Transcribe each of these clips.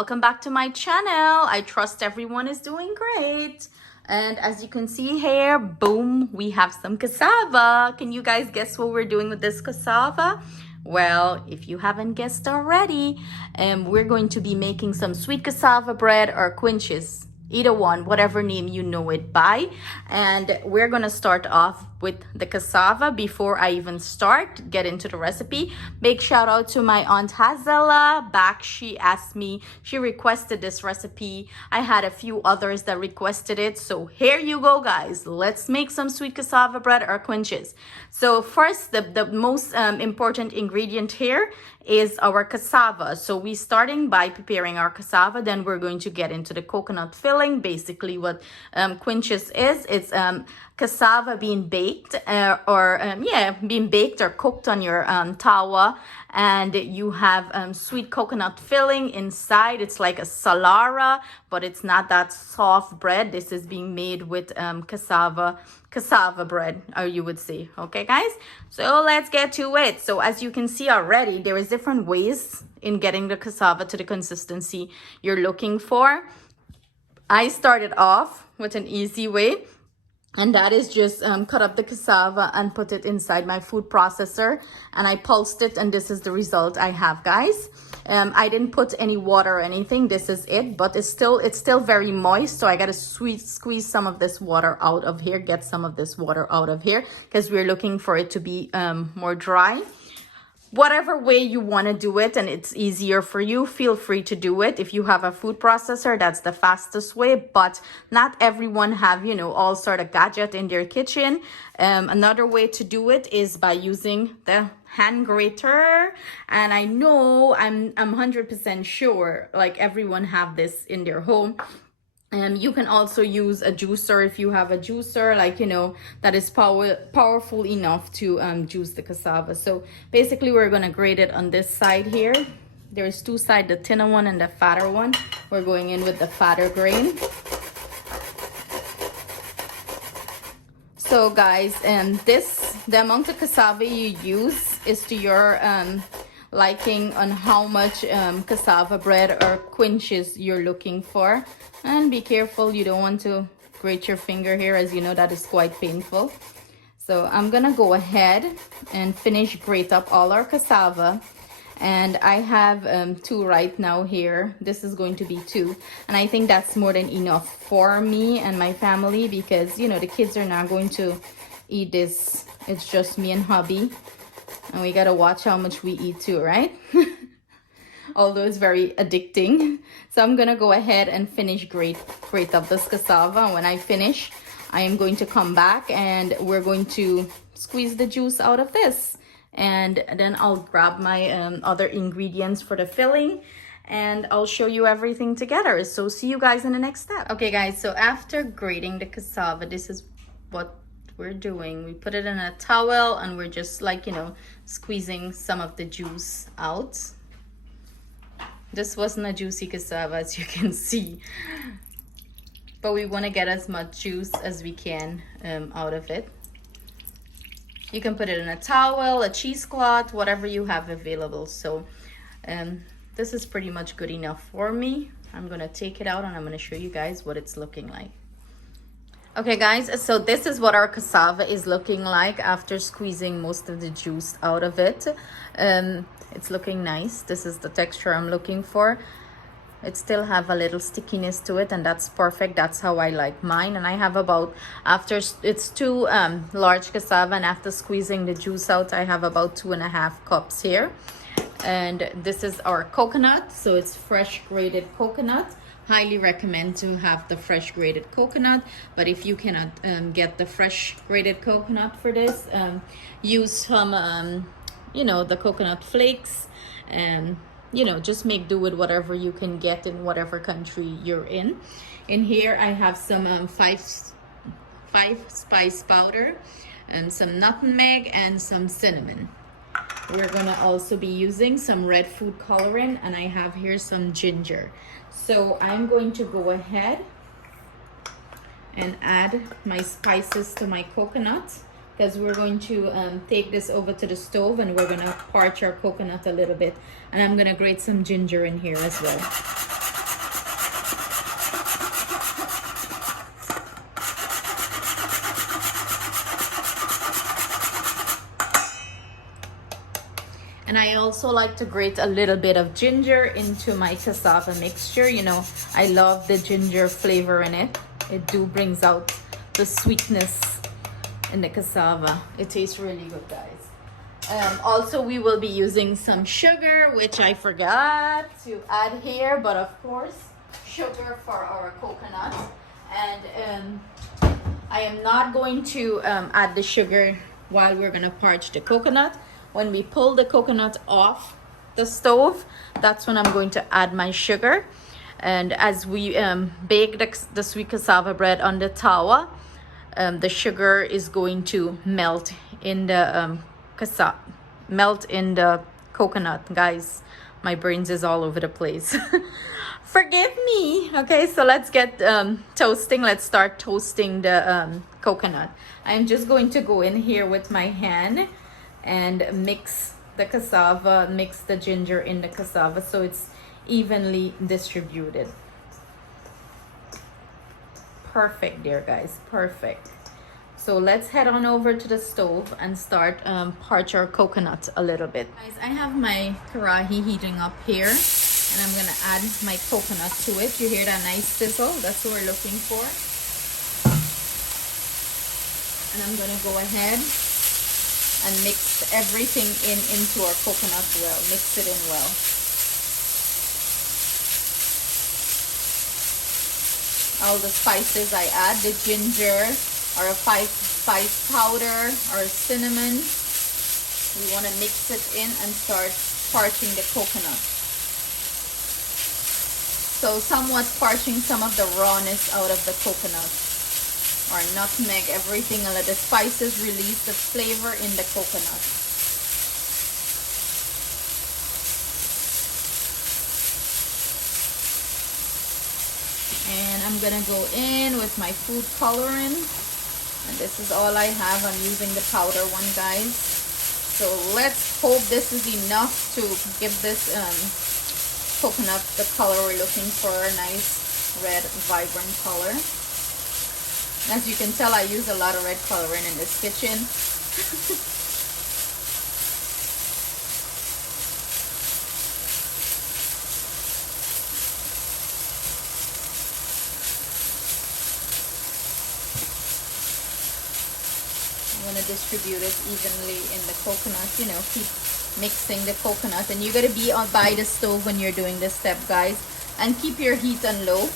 welcome back to my channel. I trust everyone is doing great. And as you can see here, boom, we have some cassava. Can you guys guess what we're doing with this cassava? Well, if you haven't guessed already, we're going to be making some sweet cassava bread or quinches. Either one, whatever name you know it by. And we're gonna start off with the cassava. Before I even get into the recipe, big shout out to my aunt Hazela back. She asked me, she requested this recipe. I had a few others that requested it, so here you go, guys. Let's make some sweet cassava bread or quinches. So first, the most important ingredient here is our cassava. So we starting by preparing our cassava, then we're going to get into the coconut filling. Basically what quinches is, it's cassava being baked being baked or cooked on your tawa, and you have sweet coconut filling inside. It's like a salara, but it's not that soft bread. This is being made with cassava bread, or you would say. Okay, guys, so let's get to it. So as you can see already, there is different ways in getting the cassava to the consistency you're looking for. I started off with an easy way, and that is just cut up the cassava and put it inside my food processor, and I pulsed it, and this is the result I have, guys. I didn't put any water or anything. This is it, but it's still very moist, so I gotta squeeze some of this water out of here, get some of this water out of here, because we're looking for it to be more dry. Whatever way you want to do it and it's easier for you, feel free to do it. If you have a food processor, that's the fastest way, but not everyone have, you know, all sort of gadget in their kitchen. Another way to do it is by using the hand grater, and I know I'm 100% sure like everyone have this in their home. You can also use a juicer if you have a juicer, like, you know, that is powerful enough to juice the cassava. So basically we're gonna grate it on this side here. There's two sides, the thinner one and the fatter one. We're going in with the fatter grain. So guys, the amount of cassava you use is to your liking on how much cassava bread or quinches you're looking for. And be careful, you don't want to grate your finger here, as you know that is quite painful. So I'm gonna go ahead and grate up all our cassava, and I have 2 right now here. This is going to be 2, and I think that's more than enough for me and my family, because you know the kids are not going to eat this. It's just me and hubby, and we gotta watch how much we eat too, right? Although it's very addicting. So I'm gonna go ahead and grate up this cassava. And when I finish, I am going to come back and we're going to squeeze the juice out of this, and then I'll grab my other ingredients for the filling, and I'll show you everything together. So see you guys in the next step. Okay guys, so after grating the cassava, this is what we're doing. We put it in a towel and we're just, like, you know, squeezing some of the juice out. This wasn't a juicy cassava, as you can see, but we want to get as much juice as we can out of it. You can put it in a towel, a cheesecloth, whatever you have available. So this is pretty much good enough for me. I'm gonna take it out and I'm gonna show you guys what it's looking like. Okay guys, so this is what our cassava is looking like after squeezing most of the juice out of it. It's looking nice. This is the texture I'm looking for. It still have a little stickiness to it, and that's perfect. That's how I like mine. And I have about, after it's 2 large cassava, and after squeezing the juice out, I have about 2.5 cups here. And this is our coconut, so it's fresh grated coconut. Highly recommend to have the fresh grated coconut, but if you cannot get the fresh grated coconut for this, use some you know, the coconut flakes, and you know, just make do with whatever you can get in whatever country you're in. In here I have some 5 spice powder and some nutmeg and some cinnamon. We're gonna also be using some red food coloring, and I have here some ginger. So I'm going to go ahead and add my spices to my coconut, because we're going to take this over to the stove and we're gonna parch our coconut a little bit, and I'm gonna grate some ginger in here as well. And I also like to grate a little bit of ginger into my cassava mixture. You know, I love the ginger flavor in it. It brings out the sweetness in the cassava. It tastes really good, guys. Also, we will be using some sugar, which I forgot to add here, but of course, sugar for our coconut. And I am not going to add the sugar while we're gonna parch the coconut. When we pull the coconut off the stove, that's when I'm going to add my sugar. And as we bake the sweet cassava bread on the tawa, the sugar is going to melt in the coconut. Guys, my brains is all over the place. Forgive me. Okay, so let's get toasting. Let's start toasting the coconut. I'm just going to go in here with my hand and mix the cassava, mix the ginger in the cassava so it's evenly distributed. Perfect, dear guys, perfect. So let's head on over to the stove and start parch our coconut a little bit. Guys, I have my karahi heating up here, and I'm gonna add my coconut to it. You hear that nice sizzle? That's what we're looking for. And I'm gonna go ahead and mix everything into our coconut well. Mix it in well. All the spices I add, the ginger or a spice powder or cinnamon. We want to mix it in and start parching the coconut. So somewhat parching some of the rawness out of the coconut. Or nutmeg, everything, and let the spices release the flavor in the coconut. And I'm gonna go in with my food coloring, and this is all I have. I'm using the powder one, guys. So let's hope this is enough to give this coconut the color we're looking for, a nice red vibrant color. As you can tell, I use a lot of red coloring in this kitchen. I'm going to distribute it evenly in the coconut. You know, keep mixing the coconut. And you got to be on by the stove when you're doing this step, guys. And keep your heat on low.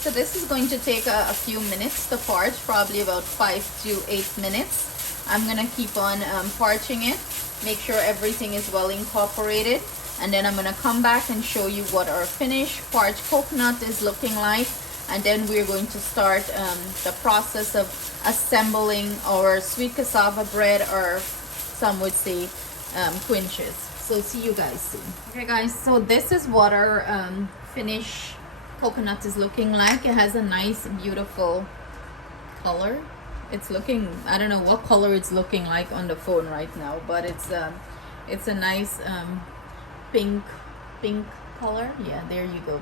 So this is going to take a few minutes to parch, probably about 5 to 8 minutes. I'm going to keep on parching it, make sure everything is well incorporated, and then I'm going to come back and show you what our finished parched coconut is looking like. And then we're going to start the process of assembling our sweet cassava bread, or some would say quinches. So see you guys soon. Okay guys, so this is what our finished coconut is looking like. It has a nice beautiful color. It's looking, I don't know what color it's looking like on the phone right now, but it's a nice pink color. Yeah, there you go.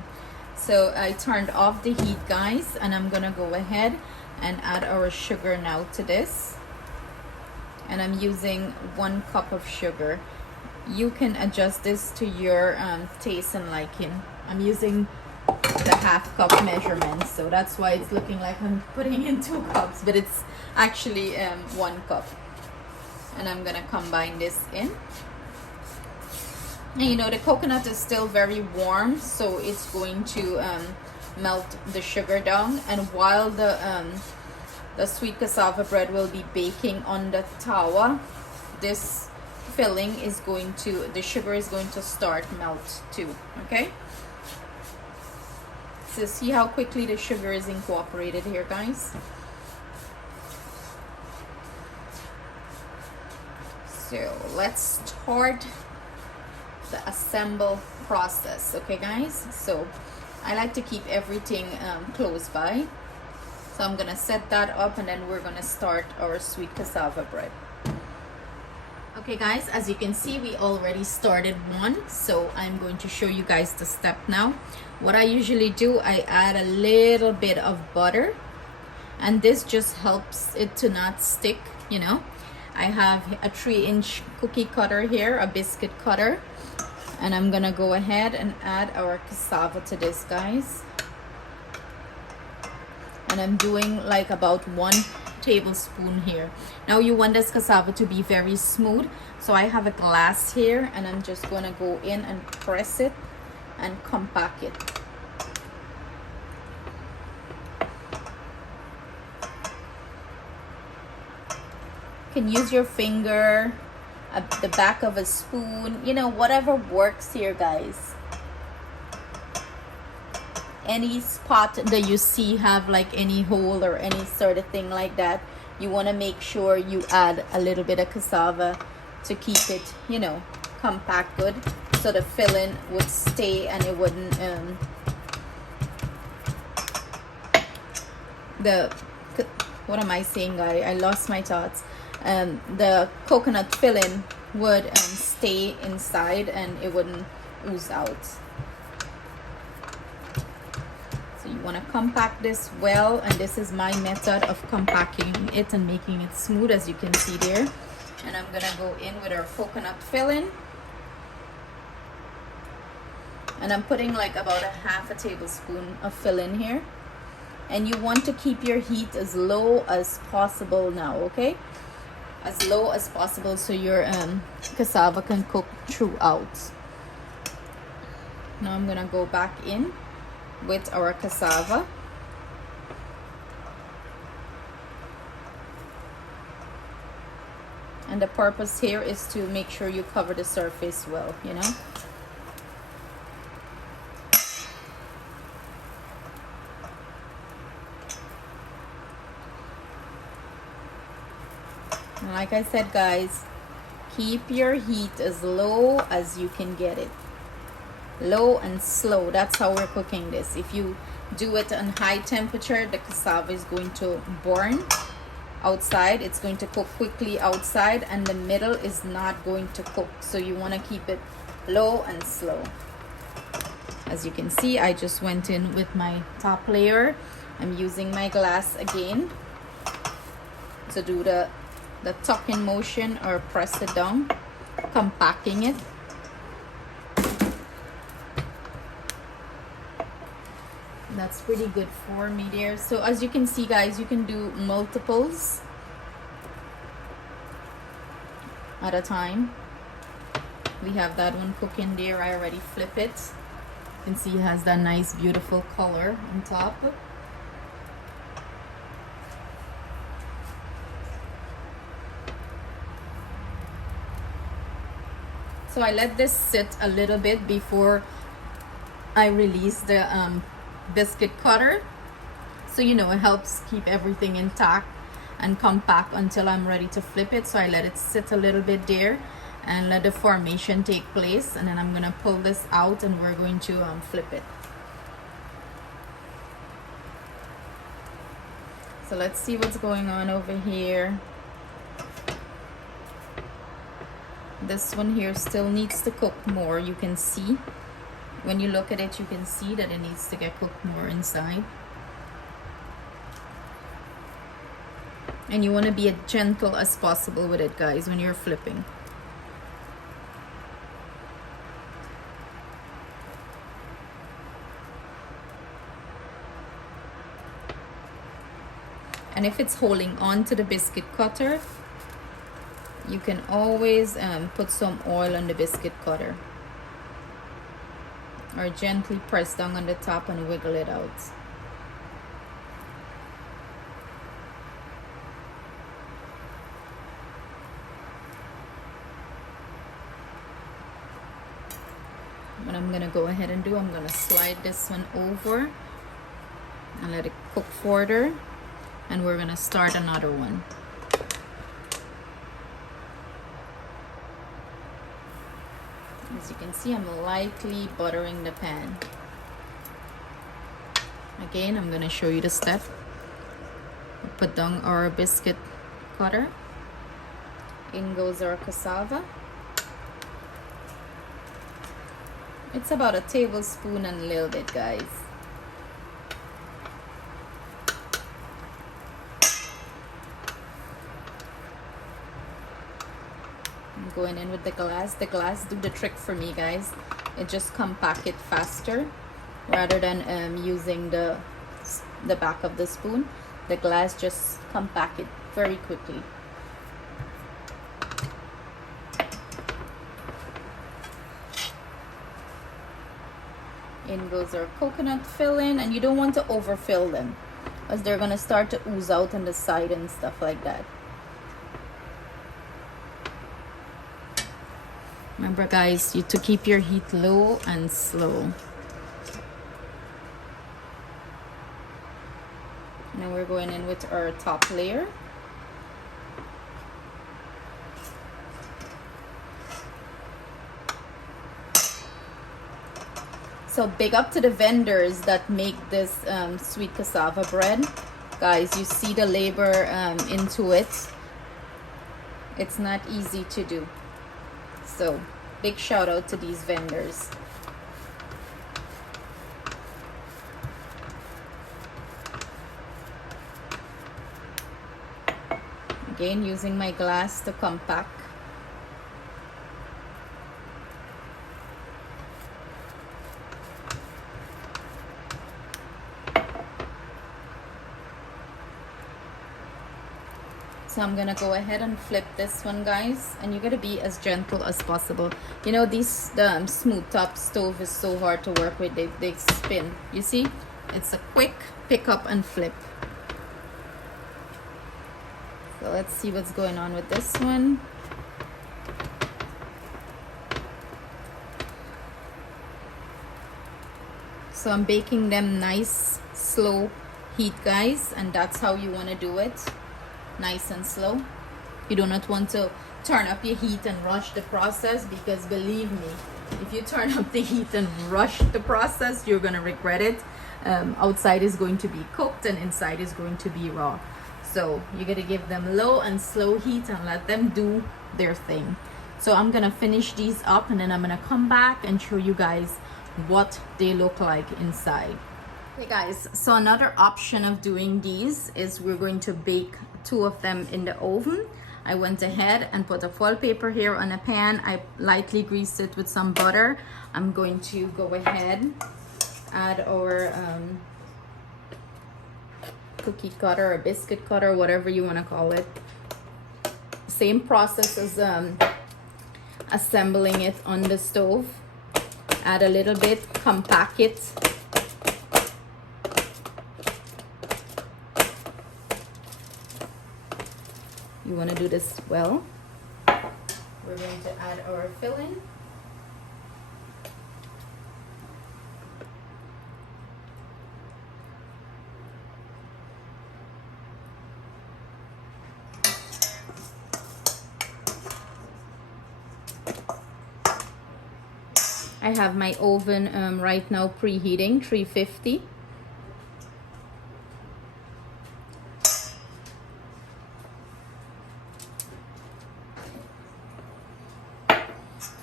So I turned off the heat, guys, and I'm gonna go ahead and add our sugar now to this. And I'm using 1 cup of sugar. You can adjust this to your taste and liking. I'm using the 1/2 cup measurement, so that's why it's looking like I'm putting in 2 cups, but it's actually 1 cup. And I'm gonna combine this in. And you know, the coconut is still very warm, so it's going to melt the sugar down. And while the sweet cassava bread will be baking on the tawa, this filling is going to, the sugar is going to start melt too. Okay, so see how quickly the sugar is incorporated here, guys. So let's start the assemble process. Okay guys, so I like to keep everything close by, so I'm gonna set that up, and then we're gonna start our sweet cassava bread. Okay guys, as you can see, we already started one, so I'm going to show you guys the step now. What I usually do, I add a little bit of butter, and this just helps it to not stick, you know. I have a 3-inch cookie cutter here, a biscuit cutter, and I'm gonna go ahead and add our cassava to this, guys. And I'm doing like about 1 tablespoon here. Now you want this cassava to be very smooth, so I have a glass here, and I'm just gonna go in and press it and compact it. You can use your finger, the back of a spoon, you know, whatever works here, guys. Any spot that you see have like any hole or any sort of thing like that, you want to make sure you add a little bit of cassava to keep it, you know, compact good, so the filling would stay and it wouldn't what am I saying, guys? I lost my thoughts. The coconut filling would stay inside and it wouldn't ooze out. You want to compact this well, and this is my method of compacting it and making it smooth, as you can see there. And I'm gonna go in with our coconut filling, and I'm putting like about a half a tablespoon of filling here. And you want to keep your heat as low as possible now, okay? As low as possible, so your cassava can cook throughout. Now I'm gonna go back in with our cassava, and the purpose here is to make sure you cover the surface well, you know. And like I said, guys, keep your heat as low as you can get it. Low and slow, that's how we're cooking this. If you do it on high temperature, the cassava is going to burn outside. It's going to cook quickly outside, and the middle is not going to cook. So you want to keep it low and slow. As you can see, I just went in with my top layer. I'm using my glass again to do the tuck in motion, or press it down, compacting it. That's pretty good for me there. So as you can see, guys, you can do multiples at a time. We have that one cooking there. I already flip it. You can see it has that nice beautiful color on top. So I let this sit a little bit before I release the biscuit cutter, so you know, it helps keep everything intact and compact until I'm ready to flip it. So I let it sit a little bit there and let the formation take place, and then I'm gonna pull this out and we're going to flip it. So let's see what's going on over here. This one here still needs to cook more. You can see when you look at it, you can see that it needs to get cooked more inside. And you want to be as gentle as possible with it, guys, when you're flipping. And if it's holding on to the biscuit cutter, you can always put some oil on the biscuit cutter, or gently press down on the top and wiggle it out. What I'm gonna go ahead and do, I'm gonna slide this one over and let it cook further, and we're gonna start another one. As you can see, I'm lightly buttering the pan. Again, I'm gonna show you the step. Put down our biscuit cutter In goes our cassava. It's about a tablespoon and a little bit, guys. I'm going in with the glass. The glass do the trick for me, guys. It just compact it faster rather than using the back of the spoon. The glass just compact it very quickly. In goes our coconut filling, and you don't want to overfill them as they're gonna start to ooze out on the side and stuff like that. Remember, guys, to keep your heat low and slow. Now we're going in with our top layer. So big up to the vendors that make this sweet cassava bread. Guys, you see the labor into it. It's not easy to do. So big shout out to these vendors. Again, using my glass to compact. So I'm gonna go ahead and flip this one, guys, and you gotta be as gentle as possible. You know, the smooth top stove is so hard to work with. They spin. You see, it's a quick pick up and flip. So let's see what's going on with this one. So I'm baking them nice, slow heat, guys, and that's how you want to do it. Nice and slow. You do not want to turn up your heat and rush the process, because believe me, if you turn up the heat and rush the process, you're going to regret it. Outside is going to be cooked and inside is going to be raw. So you got to give them low and slow heat and let them do their thing. So I'm going to finish these up, and then I'm going to come back and show you guys what they look like inside. Hey guys, so another option of doing these is we're going to bake 2 of them in the oven. I went ahead and put a foil paper here on a pan. I lightly greased it with some butter. I'm going to go ahead, add our cookie cutter or biscuit cutter, whatever you want to call it. Same process as assembling it on the stove. Add a little bit, compact it. You want to do this well. We're going to add our filling. I have my oven right now preheating 350.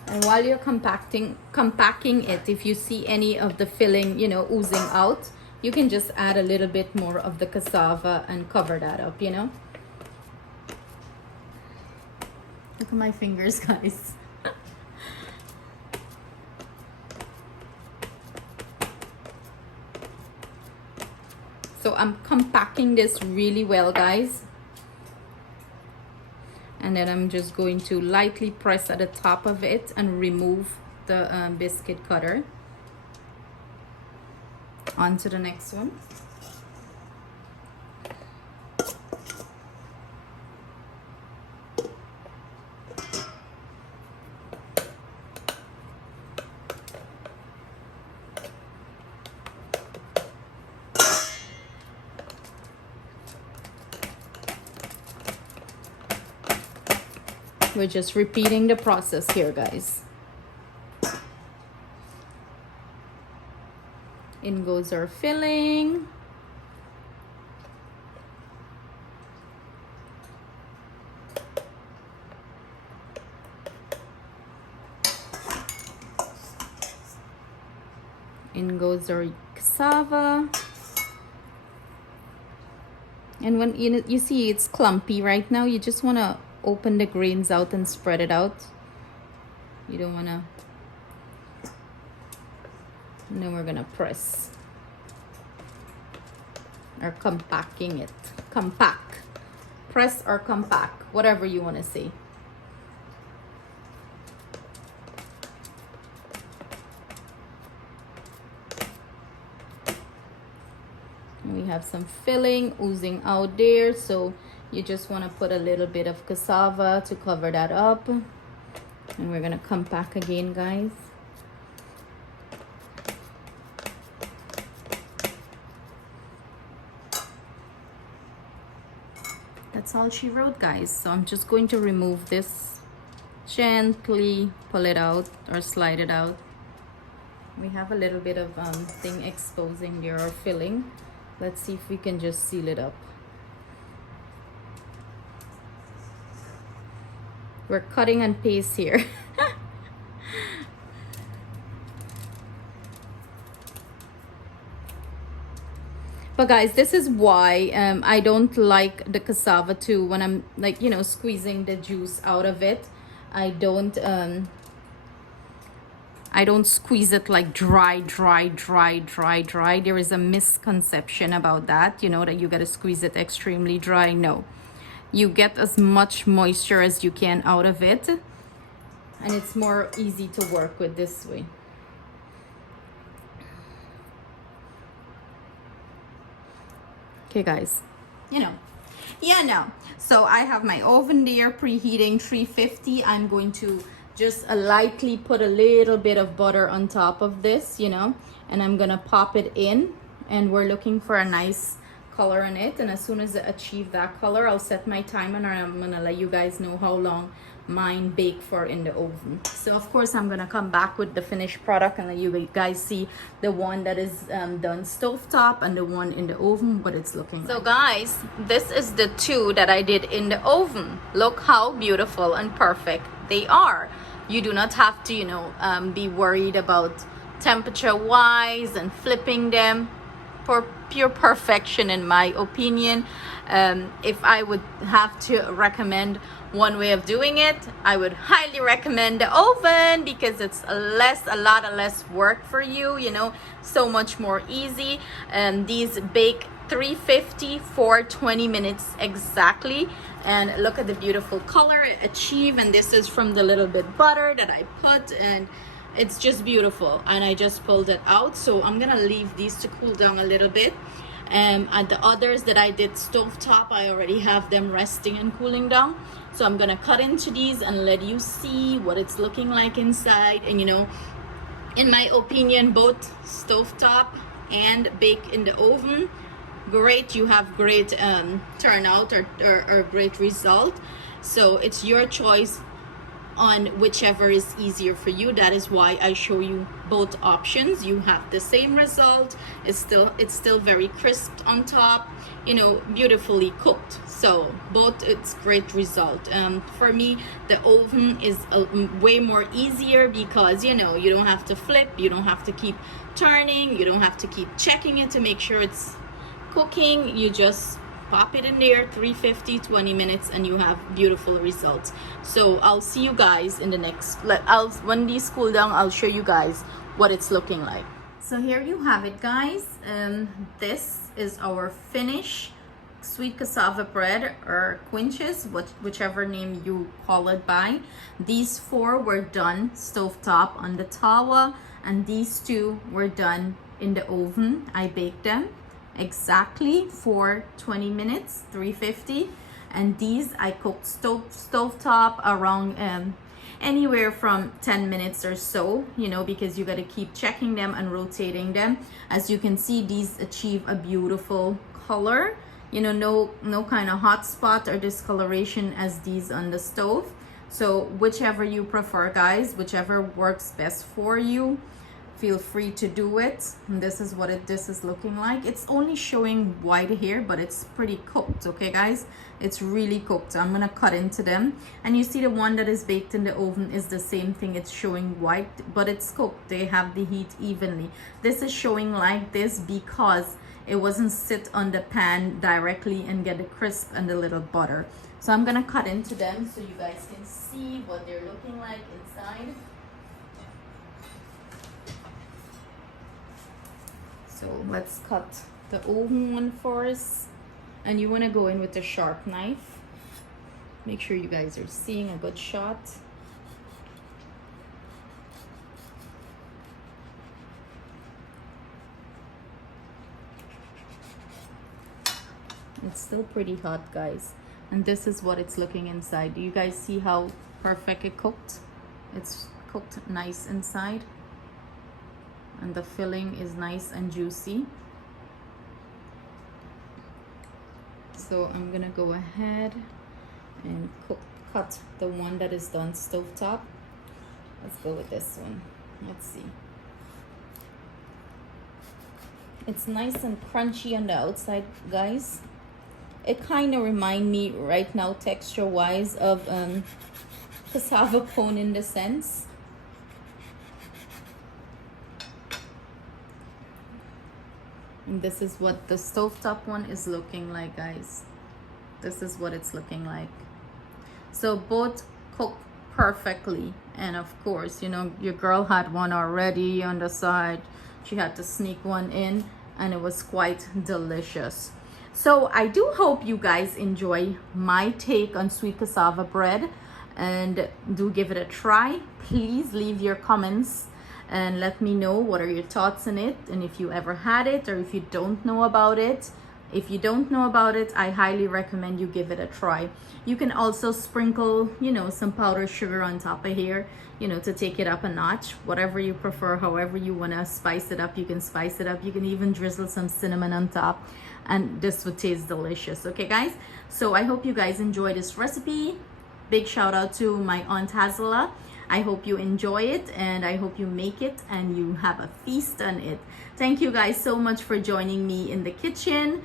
And while you're compacting it, if you see any of the filling, you know, oozing out, you can just add a little bit more of the cassava and cover that up, you know. Look at my fingers, guys. So I'm compacting this really well, guys. And then I'm just going to lightly press at the top of it and remove the biscuit cutter. On to the next one. We're just repeating the process here, guys. In goes our filling. in goes our cassava. And when you see it's clumpy right now, you just want to open the grains out and spread it out. You don't want to. And then we're gonna press or compacting it. Compact. Press or compact, whatever you want to say. And we have some filling oozing out there, so you just want to put a little bit of cassava to cover that up. And we're gonna compact again, guys. That's all she wrote, guys. So I'm just going to remove this, gently pull it out or slide it out. We have a little bit of thing exposing there, or filling. Let's see if we can just seal it up. We're cutting and paste here. But guys, this is why I don't like the cassava too. When I'm like, you know, squeezing the juice out of it, I don't squeeze it like dry. There is a misconception about that, you know, that you got to squeeze it extremely dry. No, you get as much moisture as you can out of it, and it's more easy to work with this way. Okay, guys, you know, so I have my oven there preheating 350. I'm going to just lightly put a little bit of butter on top of this, you know, and I'm gonna pop it in, and we're looking for a nice color in it. And as soon as I achieve that color, I'll set my timer, and I'm gonna let you guys know how long mine bake for in the oven. So of course I'm gonna come back with the finished product and let you guys see the one that is done stovetop and the one in the oven, what it's looking like. So guys, this is the two that I did in the oven. Look how beautiful and perfect they are. You do not have to, you know, be worried about temperature wise and flipping them. For pure perfection, in my opinion. If I would have to recommend one way of doing it, I would highly recommend the oven, because it's a lot of less work for you, you know, so much more easy. These bake 350 for 20 minutes exactly. And look at the beautiful color achieved. And this is from the little bit butter that I put, and it's just beautiful. And I just pulled it out, so I'm gonna leave these to cool down a little bit. And the others that I did stovetop, I already have them resting and cooling down. So I'm gonna cut into these and let you see what it's looking like inside. And you know, in my opinion, both stovetop and bake in the oven, great. You have great turnout or great result. So it's your choice on whichever is easier for you. That is why I show you both options. You have the same result. It's still very crisp on top, you know, beautifully cooked. So both, it's great result. For me, the oven is way more easier, because you know, you don't have to flip, you don't have to keep turning, you don't have to keep checking it to make sure it's cooking. You just pop it in there, 350, 20 minutes, and you have beautiful results. So I'll see you guys in the next, when these cool down, I'll show you guys what it's looking like. So here you have it, guys. This is our finished sweet cassava bread, or quinches, whichever name you call it by. These 4 were done stovetop on the tawa, and these 2 were done in the oven. I baked them exactly for 20 minutes, 350. And these I cooked stovetop around anywhere from 10 minutes or so, you know, because you got to keep checking them and rotating them. As you can see, these achieve a beautiful color, you know, no kind of hot spot or discoloration as these on the stove. So whichever you prefer, guys, whichever works best for you. feel free to do it. And this is what this is looking like. It's only showing white here, but it's pretty cooked. Okay guys, it's really cooked. I'm gonna cut into them, and you see the one that is baked in the oven is the same thing. It's showing white, but it's cooked. They have the heat evenly. This is showing like this because it wasn't sit on the pan directly and get the crisp and the little butter. So I'm gonna cut into them so you guys can see what they're looking like inside. So let's cut the oven one first, and you want to go in with a sharp knife. Make sure you guys are seeing a good shot. It's still pretty hot guys, and this is what it's looking inside. Do you guys see how perfect it cooked? It's cooked nice inside, and the filling is nice and juicy. So I'm gonna go ahead and cut the one that is done stovetop. Let's go with this one. Let's see. It's nice and crunchy on the outside guys. It kind of remind me right now texture wise of cassava cone in the sense. And this is what the stovetop one is looking like guys. This is what it's looking like. So both cook perfectly, and of course, you know, your girl had one already on the side. She had to sneak one in, and it was quite delicious. So I do hope you guys enjoy my take on sweet cassava bread, and do give it a try. Please leave your comments and let me know what are your thoughts on it, and if you ever had it, or if you don't know about it. If you don't know about it, I highly recommend you give it a try. You can also sprinkle, you know, some powdered sugar on top of here, you know, to take it up a notch. Whatever you prefer, however you want to spice it up, you can spice it up. You can even drizzle some cinnamon on top, and this would taste delicious. Okay guys, so I hope you guys enjoy this recipe. Big shout out to my Aunt Hazela. I hope you enjoy it, and I hope you make it and you have a feast on it. Thank you guys so much for joining me in the kitchen.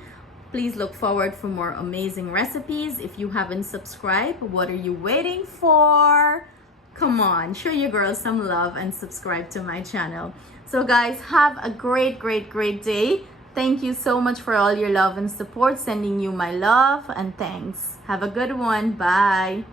Please look forward for more amazing recipes. If you haven't subscribed, what are you waiting for? Come on, show your girl some love and subscribe to my channel. So guys, have a great day. Thank you so much for all your love and support. Sending you my love and thanks. Have a good one. Bye.